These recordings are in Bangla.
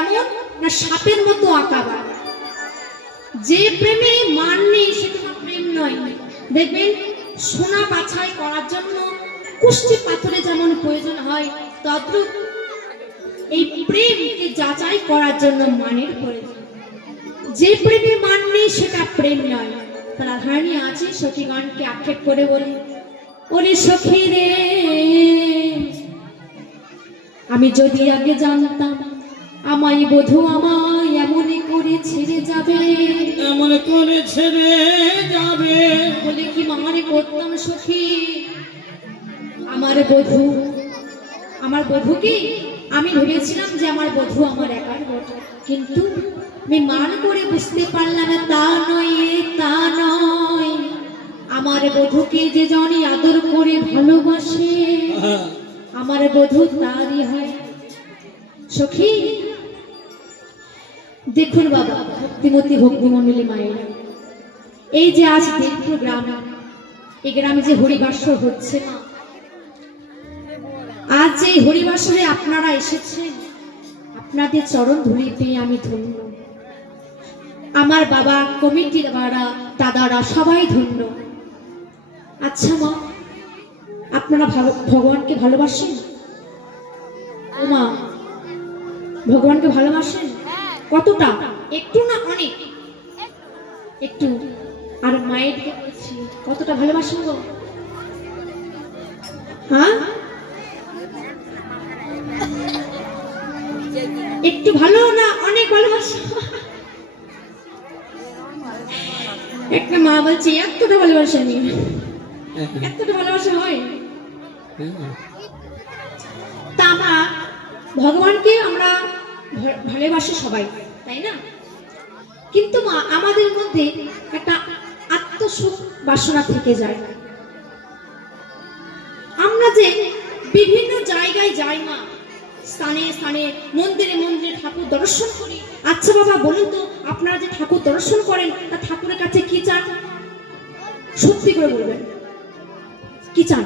কেমন না সাপের মতো আঁকাবা। যে প্রেমে মান নেই সেটা প্রেম নয়। দেখবেন সোনা বাছাই করার জন্য কুষ্টি পাথরে যেমন প্রয়োজন হয়, তদ্রূপ এই প্রেমকে যাচাই করার জন্য মানের প্রয়োজন। যে প্রেমে মান নেই সেটা প্রেম নয়। রাধারানী আছে সখীগণকে আক্ষেপ করে বলি, ওরে সখী রে, আমি যদি আগে জানতাম আমায় বধূ আমায় এমনই করে ছেড়ে যাবে, এমন করে ছেড়ে যাবে, বলে কি মারে করতাম সখী। আমার বধূ কি আমি ভেবেছিলাম যে আমার বধূ আমার একার বটে, কিন্তু আমি মান করে বুঝতে পারলাম তা নয়। আমার বধূকে যে জনই আদর করে ভালোবাসে, আমার বধূ তারই হয় সখী। দেখুন বাবা, ভক্তিমতী ভক্তিমণ্ডলী মায়েরা, এই যে আজ দেবপুর গ্রাম, এই গ্রামে যে হরিবাসর হচ্ছে না, আজ এই হরিবাসরে আপনারা এসেছেন, আপনাদের চরণ ধুলি পেয়ে আমি ধন্য। আমার বাবা, কমিটির বাড়া, দাদারা সবাই ধন্য। আচ্ছা মা, আপনারা ভগবানকে ভালোবাসেন? ও মা, ভগবানকে ভালোবাসেন? কতটা? একটু না অনেক? একটু। আর মায়েরকে বলছি, কতটা ভালোবাসেন গো? হ্যাঁ, একটু ভালো না অনেক ভালোবাসা? একটা মা বলছে এতটা ভালোবাসা নেই, এতটা ভালোবাসা হয়? তা মা, ভগবানকে আমরা ভালোবাসি সবাই, তাই না? কিন্তু মা, আমাদের মধ্যে একটা আত্মসুখ বাসনা থেকে যায়। আমরা যে বিভিন্ন জায়গায় যাই মা, স্থানে স্থানে, মন্দিরে মন্দিরে ঠাকুর দর্শন করি। আচ্ছা বাবা বলুন তো, আপনারা যে ঠাকুর দর্শন করেন তা ঠাকুরের কাছে কি চান? সত্যি করে বলবেন, কি চান?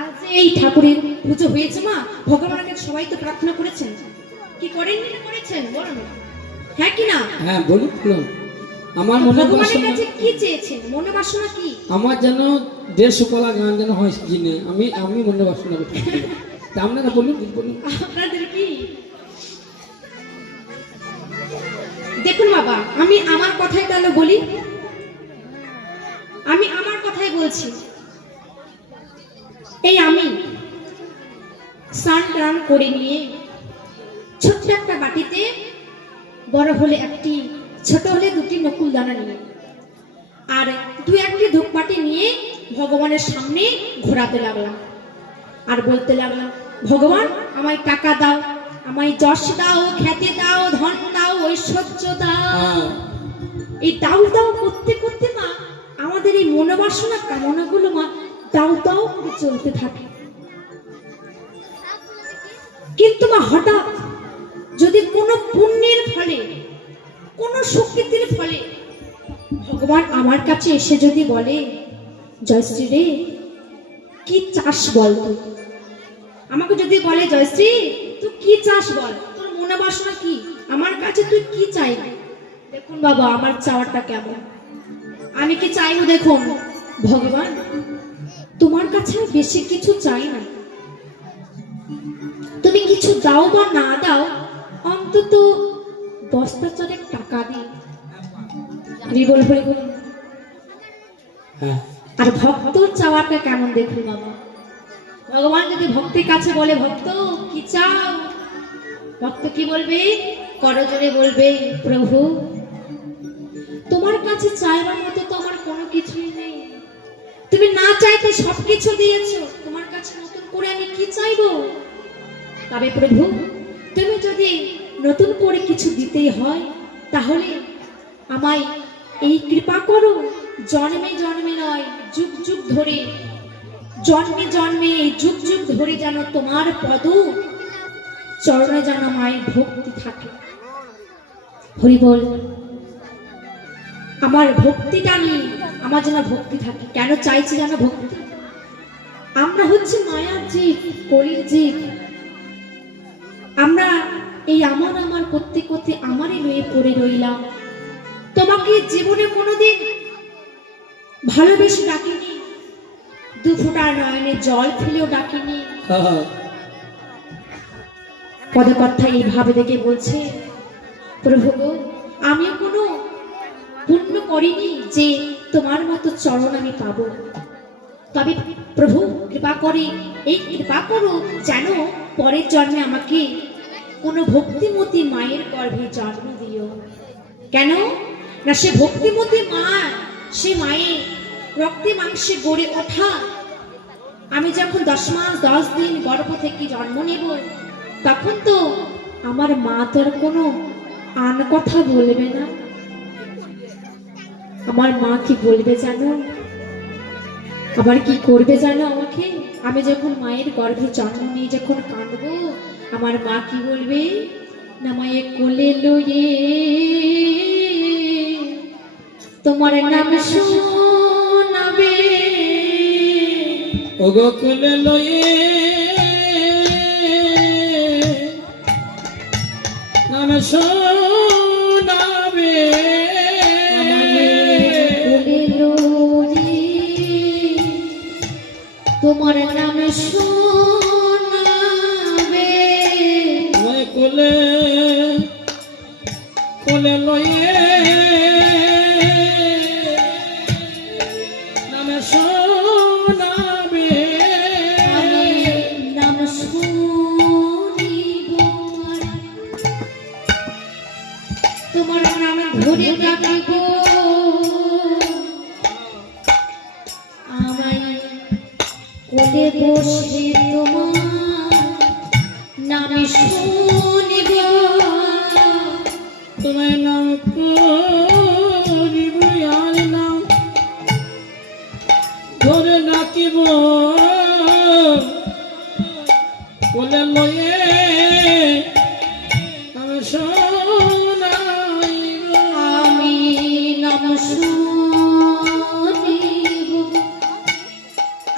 আজ এই ঠাকুরের পুজো হয়েছে মা, ভগবানকে সবাই তো প্রার্থনা করেছেন, কি করেননি না করেছেন বলুন? হ্যাঁ কি না? হ্যাঁ বলুন। আমার মনে ভগবানের কাছে কি চেয়েছেন? মনে বাসনা কি? আমার যেন 150 কলা গান যেন হয় জিনে, আমি মনে বাসনা করছি। তা আপনারা বলুন। আপনাদের কি? দেখুন বাবা, আমি আমার কথাই তাহলে বলি, আমি আমার কথাই বলছি। এই আমি স্নান টান করে নিয়ে ছোট্ট একটা বাটিতে বড় হলে একটি, ছোট হলে 2টি নকুল দানা নিয়ে আর 2-1টি ধূপকাঠি নিয়ে ভগবানের সামনে ঘোরাতে লাগলাম আর বলতে লাগলাম, ভগবান আমায় টাকা দাও, আমায় যশ দাও, খ্যাতি দাও, ধন দাও, ঐশ্বর্য দাও। এই দাও দাও করতে করতে মা, আমাদের এই মনোবাসনা কামনাগুলো মা দাও দাও করে চলতে থাকে। কিন্তু মা হঠাৎ যদি কোনো পুণ্যের ফলে, কোনো সুকৃতির ফলে ভগবান আমার কাছে এসে যদি বলে, জয়শ্রী রে কি চাস বল, তুই আমাকে যদি বলে, জয়শ্রী তুই কি চাস বল, তোর মনে বাসনা কি, আমার কাছে তুই কি চাইবি? দেখুন বাবা, আমার চাওয়াটা কেমন। আমি কি চাইবো? দেখুন ভগবান, তোমার কাছে বেশি কিছু চাই না, তুমি কিছু দাও বা না দাও, অন্তত বস্তা চারেক টাকা দিই। আর ভক্তর চাওয়াটা কেমন দেখুন বাবা। ভগবান যদি ভক্তের কাছে বলে, ভক্ত কি চাও, ভক্ত কি বলবে? করজোরে বলবে, প্রভু তোমার কাছে চাইবার মতো তো আমার কোনো কিছুই নেই, তুমি না চাইতে সবকিছু দিয়েছো, তোমার কাছে নতুন করে আমি কি চাইবো? তবে প্রভু তুমি যদি নতুন করে কিছু দিতেই হয়, তাহলে আমায় এই কৃপা করো, জন্মে জন্মে নয় যুগ যুগ ধরে, জন্মে জন্মে যুগ যুগ ধরে যেন তোমার পদ চরণে যেন মায়ের ভক্তি থাকে। হরি বল, আমার ভক্তিটা নিয়ে আমার যেন ভক্তি থাকে। কেন চাইছি যেন ভক্তি? আমরা হচ্ছে মায়ার জীব, কলির জীব। আমরা এই আমার আমার করতে করতে আমারই লয়ে পড়ে রইলাম। তোমাকে জীবনে কোনোদিন ভালোবেসে ডাকিনি, দু ফোঁটা নয়নে জল ফেলেও ডাকিনি। পদকর্তা এইভাবে দেখে বলছে, প্রভু গো, আমিও কোনো পুণ্য করিনি যে তোমার মতো চরণ আমি পাবো। তবে প্রভু কৃপা করে, এই কৃপা করো যেন পরের জন্মে আমাকে কোনো ভক্তিমতী মায়ের গর্ভে জন্ম দিও। কেন না, সে ভক্তিমতী মা, সে মায়ের রক্তে মাংসে গড়ে ওঠা। আমি যখন 10 মাস 10 দিন গর্ভ থেকে জন্ম নেব, তখন তো আমার মা তোর কোনো আন কথা বলবে না। আমার মা কি বলবে জানো? আবার কি করবে জানো আমাকে? আমি যখন মায়ের গর্ভে জন্ম নিয়ে যখন কাঁদবো, আমার মা কি বলবে না, মায়ে কোলে লয়ে তোমার নাম শোনাবে। ওগো কোলে লয়ে নাম শোনাবে, কোলে লয়ে তোমার নাম শোনাবে। কোলে কোলে লয়ে নাম শোনাবে, আমি নাম শুনিব, তোমার নাম ধরে ডাকিব, আমায় কোলে বসে তোমার নাম শুনিব, তোমার নাম করিব, আর নাম ধরে ডাকিব, কোলে লয়ে নাম শোনাইব, আমি নাম শুনিব,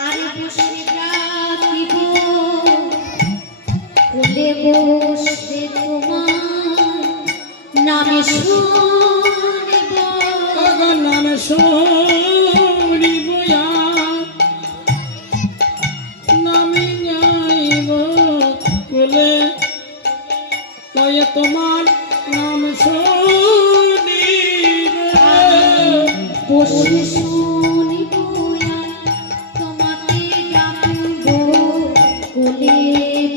আর বসে ডাকিব, কোলে বসে তোমার নাম শুনিব, নাম শুনিব, নামে যাইব, কোলে লয়ে তোমার নাম শুনিব, বসে শুনিব, তোমাকে ডাকিব, কোলে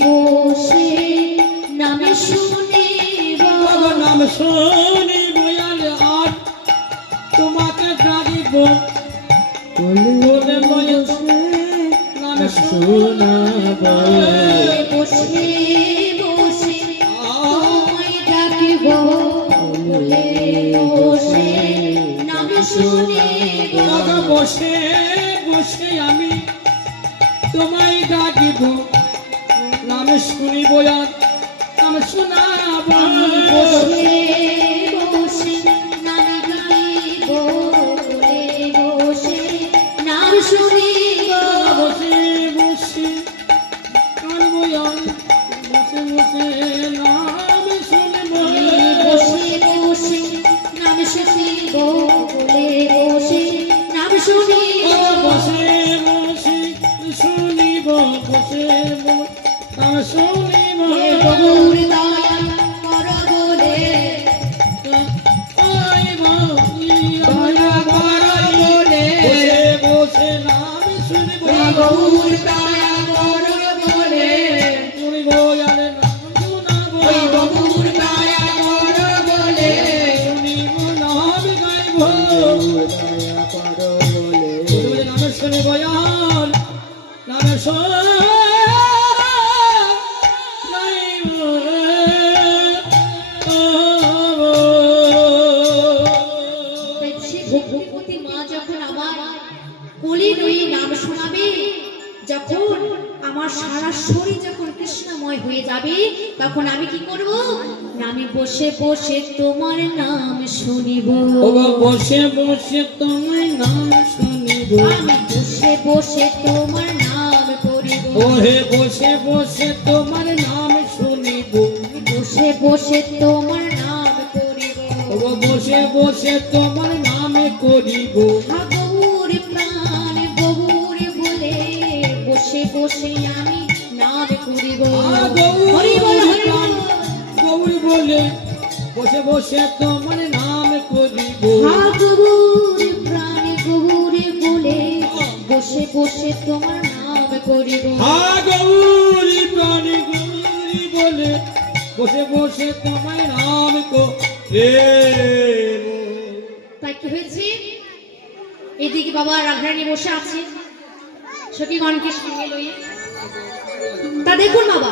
বসে নাম শুনিব, নাম শুনিব, আর তোমাকে ডাকিব, কোলে লয়ে নাম শোনাব, বসে বসে তোমায় ডাকিব, কোলে বসে নাম শুনিব, বসে বসে আমি তোমায় ডাকিব, নাম শুনিব, আর নাম শোনাব, বসে বসে নাম গাইব, কোলে বসে নাম শুনিব, বসে বসে কানব, আর বসে বসে নাম শুনব, বসে বসে নাম শুনিব, কোলে বসে নাম শুনিব, বসে বসে শুনিব, বসে নাম শুনিব, গৌর দয়া কর বলে, দয়া কর বলে, বসে বসে নাম শুনিব, গৌর দয়া কর বলে, শুনিব, আর নাম শোনাব, গৌর দয়া কর বলে, শুনিব, নাম গাইব, নাম শুনিব, আর নাম ভগবতী মা যখন আমার কোলে রয়ে নাম শোনাবে, যখন আমার সারা শরীর যখন কৃষ্ণময় হয়ে যাবে, তখন আমি কি করব? আমি বসে বসে তোমার নাম শুনিব, বসে বসে তোমার নাম শুনিব, আমি বসে বসে তোমার নাম করিব, ওহে বসে বসে তোমার নাম শুনিব, বসে তোমার নাম করিব ওগো বসে বসে তোমার নামে করিব গৌর প্রাণ গৌর বলে বসে বসে আমি নাম করিব হরি বল হরি বল গৌরী বলে বসে বসে তোমার নাম করিব গৌর প্রাণ গৌর বলে বসে বসে তোমার নাম করিব গৌরী প্রাণী গৌরী বলে বসে বসে তোমার নাম করিব। তাই কি হয়েছে এদিকে বাবা রাধারানী বসে আছে সখীগণকে সঙ্গে লইয়ে। তা দেখুন বাবা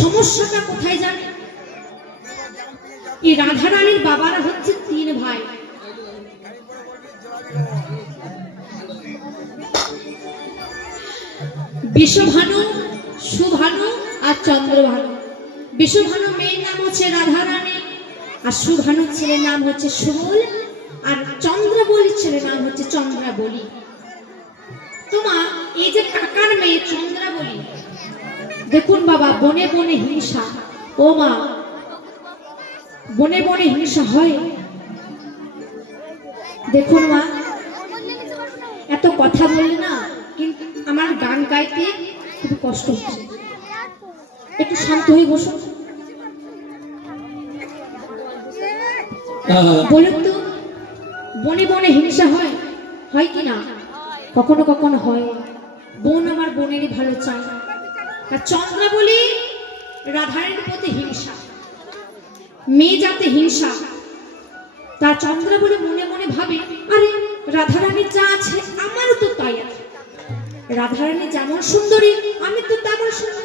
সমস্যাটা কোথায় জানে, এই রাধারানীর বাবারা হচ্ছে 3 ভাই। বিশ্বভানু, সুভানু আর চন্দ্রভানু। বিশ্বভানু মেয়ের নাম হচ্ছে রাধারানী, আর সুভানু ছেলের নাম হচ্ছে সুমল, আর চন্দ্রাবলীর ছেলের নাম হচ্ছে চন্দ্রাবলী। তোমা এই যে কাকার মেয়ে চন্দ্রাবলী, দেখুন বাবা বনে বনে হিংসা। ও মা, বনে বনে হিংসা হয়। দেখুন মা, এত কথা বললে না কিন্তু আমার গান গাইতে খুব কষ্ট হচ্ছে, একটু শান্ত হয়ে বসো। বলুন তো বনে বনে হিংসা হয়, হয় কি না? কখনো কখনো হয়। বোন আমার বোনেরই ভালো চায়, আর চন্দ্রাবলী রাধারানীর প্রতি হিংসা, মেয়ে যাতে হিংসা। তার চন্দ্রাবলী মনে মনে ভাবে, আরে রাধারানীর যা আছে আমারও তো তাই আছে। রাধারানী যেমন সুন্দরী আমি তো তেমন সুন্দর,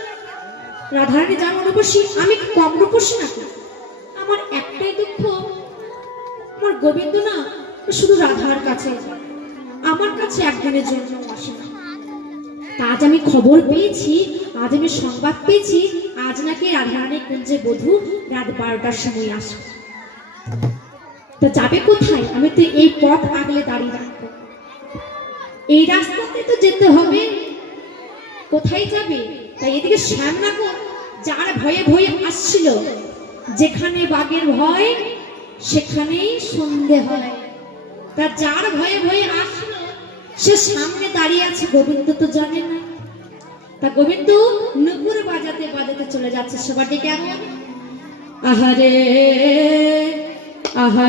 রাধারানী যেমন রূপসী আমি কি কম রূপসী নাকি? আমার একটাই দুঃখ, আমার গোবিন্দ না শুধু রাধার কাছে, আমার কাছে একদিনের জন্য আসে না। আজ আমি খবর পেয়েছি, আজ আমি সংবাদ পেয়েছি, আজ নাকি রাধারানী কুঞ্জে বধূ রাত 12টার সময় আসবে। তো যাবে কোথায়? আমি তো এই পথ আগলে দাঁড়িয়ে রাখবো, এই রাস্তাতে তো যেতে হবে। কোথায় যাবে? তাই এদিকে শ্যামনাগর যার ভয়ে ভয়ে আসছিল, যেখানে বাঘের ভয় সেখানেই সন্ধে হয়। তা যার ভয়ে ভয়ে আসলো সে সামনে দাঁড়িয়ে আছে, গোবিন্দ তো জানে না। তা গোবিন্দ নুপুর বাজাতে বাজাতে চলে যাচ্ছে সবার দিকে। আহারে আহারে।